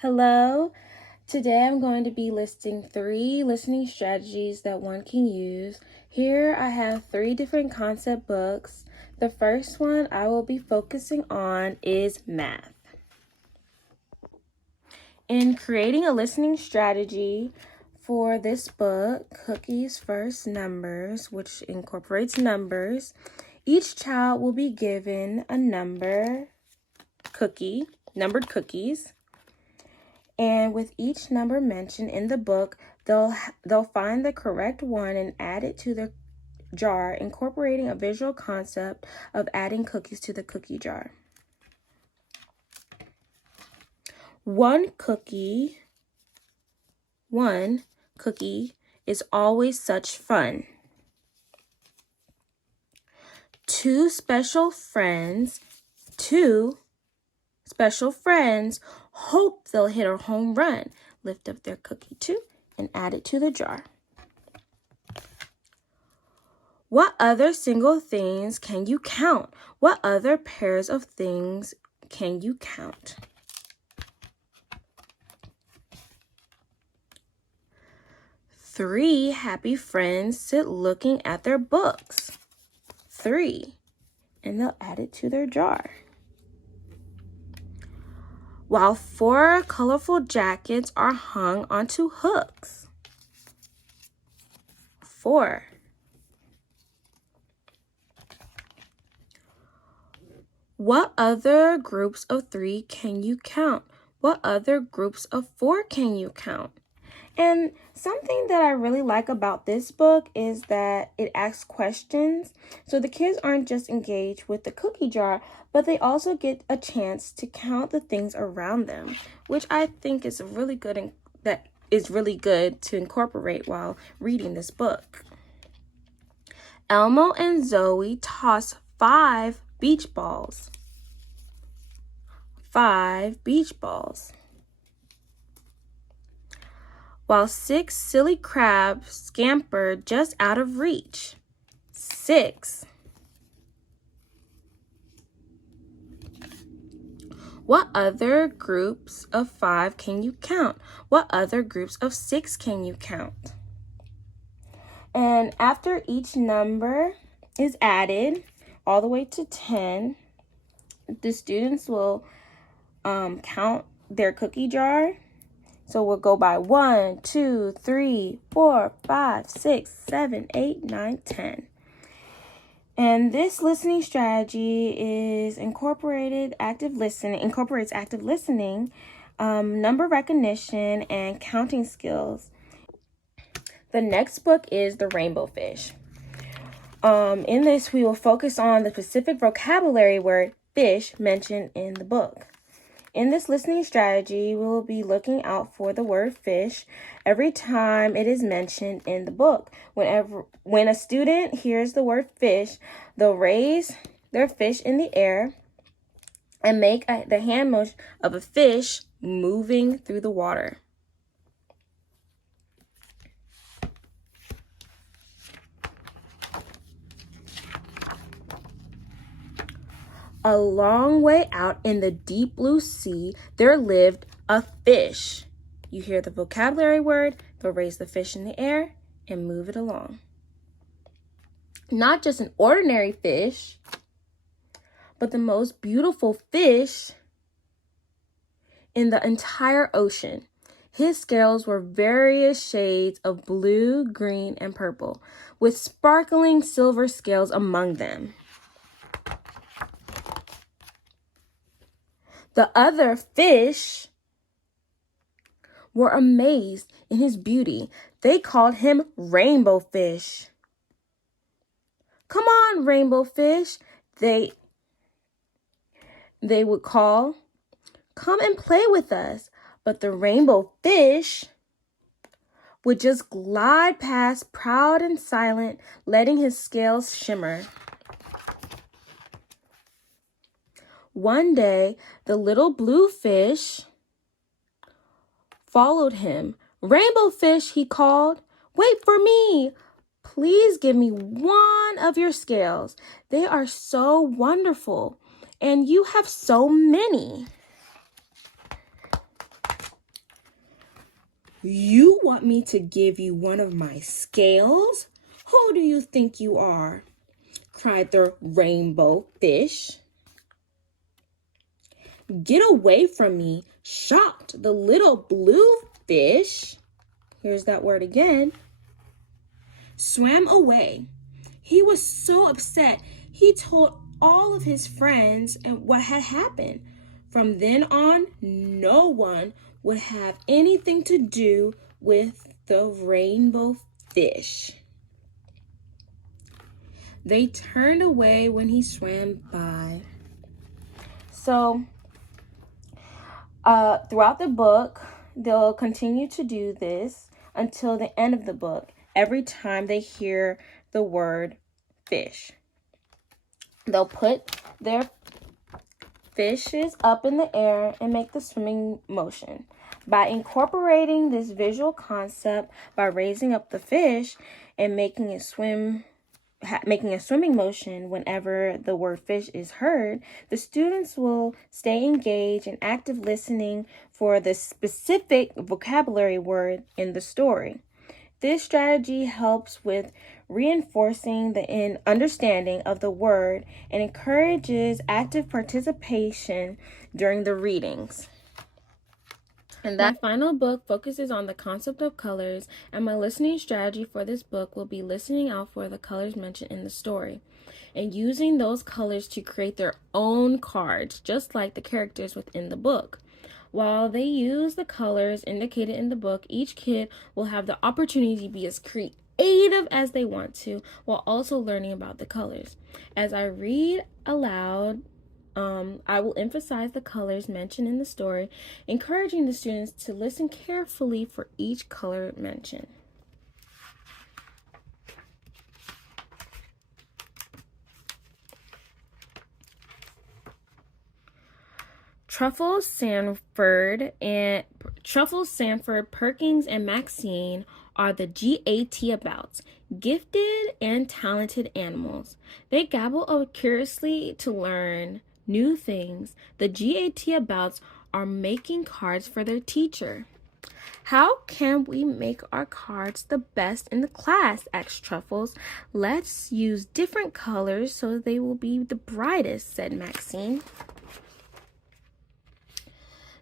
Hello. Today I'm going to be listing 3 listening strategies that one can use. Here I have 3 different concept books. The first one I will be focusing on is math. In creating a listening strategy for this book, Cookies First Numbers, which incorporates numbers, each child will be given a numbered cookies. And with each number mentioned in the book, they'll find the correct one and add it to the jar, incorporating a visual concept of adding cookies to the cookie jar. One cookie is always such fun. 2 special friends hope they'll hit a home run. Lift up their cookie too and add it to the jar. What other single things can you count? What other pairs of things can you count? Three happy friends sit looking at their books. 3, and they'll add it to their jar. While 4 colorful jackets are hung onto hooks. 4. What other groups of 3 can you count? What other groups of 4 can you count? And something that I really like about this book is that it asks questions. So the kids aren't just engaged with the cookie jar, but they also get a chance to count the things around them, which I think is really good to incorporate while reading this book. Elmo and Zoe toss 5 beach balls. 5 beach balls. While 6 silly crabs scamper just out of reach. 6. What other groups of 5 can you count? What other groups of 6 can you count? And after each number is added all the way to 10, the students will count their cookie jar. So we'll go by 1, 2, 3, 4, 5, 6, 7, 8, 9, 10. And this listening strategy incorporates active listening, number recognition, and counting skills. The next book is The Rainbow Fish. In this, we will focus on the specific vocabulary word fish mentioned in the book. In this listening strategy, we will be looking out for the word fish every time it is mentioned in the book. When a student hears the word fish, they'll raise their fish in the air and make the hand motion of a fish moving through the water. A long way out in the deep blue sea, there lived a fish. You hear the vocabulary word, they'll raise the fish in the air and move it along. Not just an ordinary fish, but the most beautiful fish in the entire ocean. His scales were various shades of blue, green, and purple, with sparkling silver scales among them. The other fish were amazed in his beauty. They called him Rainbow Fish. Come on, Rainbow Fish, they would call. Come and play with us. But the Rainbow Fish would just glide past, proud and silent, letting his scales shimmer. One day, the little blue fish followed him. Rainbow Fish, he called, wait for me. Please give me one of your scales. They are so wonderful, and you have so many. You want me to give you one of my scales? Who do you think you are? Cried the rainbow fish. Get away from me, shocked the little blue fish. Here's that word again. Swam away. He was so upset, he told all of his friends and what had happened. From then on, no one would have anything to do with the rainbow fish. They turned away when he swam by. So, throughout the book, they'll continue to do this until the end of the book. Every time they hear the word fish, they'll put their fishes up in the air and make the swimming motion. By incorporating this visual concept, by raising up the fish and making it swim, making a swimming motion whenever the word fish is heard, the students will stay engaged and active listening for the specific vocabulary word in the story. This strategy helps with reinforcing the understanding of the word and encourages active participation during the readings. And that final book focuses on the concept of colors, and my listening strategy for this book will be listening out for the colors mentioned in the story and using those colors to create their own cards, just like the characters within the book. While they use the colors indicated in the book, each kid will have the opportunity to be as creative as they want to while also learning about the colors. As I read aloud, I will emphasize the colors mentioned in the story, encouraging the students to listen carefully for each color mentioned. Truffles, Sanford, Perkins, and Maxine are the GAT-abouts, gifted and talented animals. They gabble curiously to learn new things. The GAT-abouts are making cards for their teacher. How can we make our cards the best in the class? Asked Truffles. Let's use different colors so they will be the brightest, said Maxine.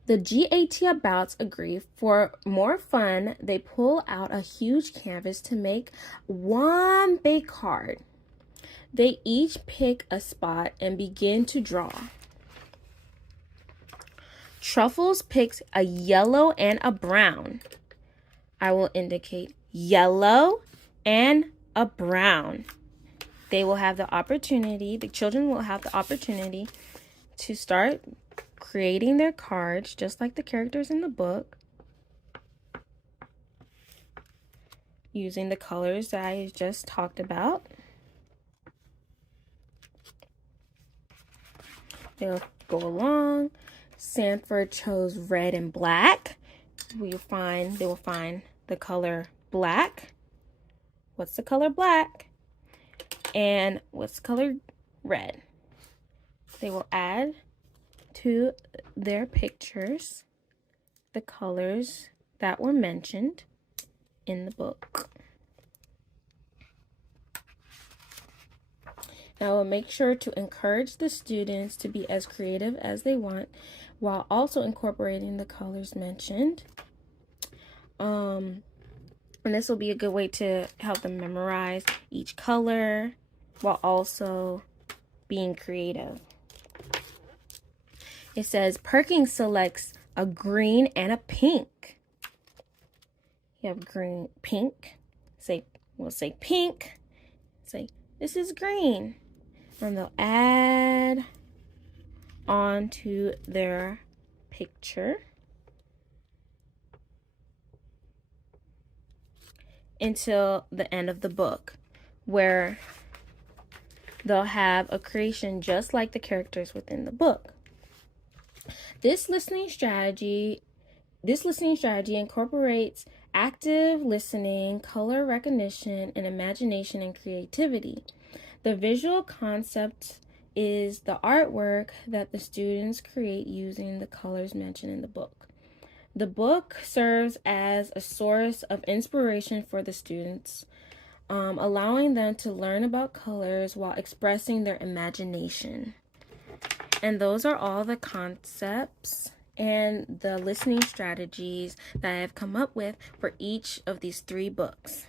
The GAT-abouts agree. For more fun, they pull out a huge canvas to make one big card. They each pick a spot and begin to draw. Truffles picks a yellow and a brown. I will indicate yellow and a brown. They will have the opportunity, the children will have the opportunity to start creating their cards just like the characters in the book, using the colors that I just talked about. They'll go along. Sanford chose red and black. They will find the color black. What's the color black? And what's the color red? They will add to their pictures the colors that were mentioned in the book. Now, we'll make sure to encourage the students to be as creative as they want while also incorporating the colors mentioned. And this will be a good way to help them memorize each color while also being creative. It says Perkins selects a green and a pink. You have green, pink. We'll say pink. Say, this is green. And they'll add onto their picture until the end of the book, where they'll have a creation just like the characters within the book. This listening strategy incorporates active listening, color recognition, and imagination and creativity. The visual concept is the artwork that the students create using the colors mentioned in the book. The book serves as a source of inspiration for the students, allowing them to learn about colors while expressing their imagination. And those are all the concepts and the listening strategies that I have come up with for each of these 3 books.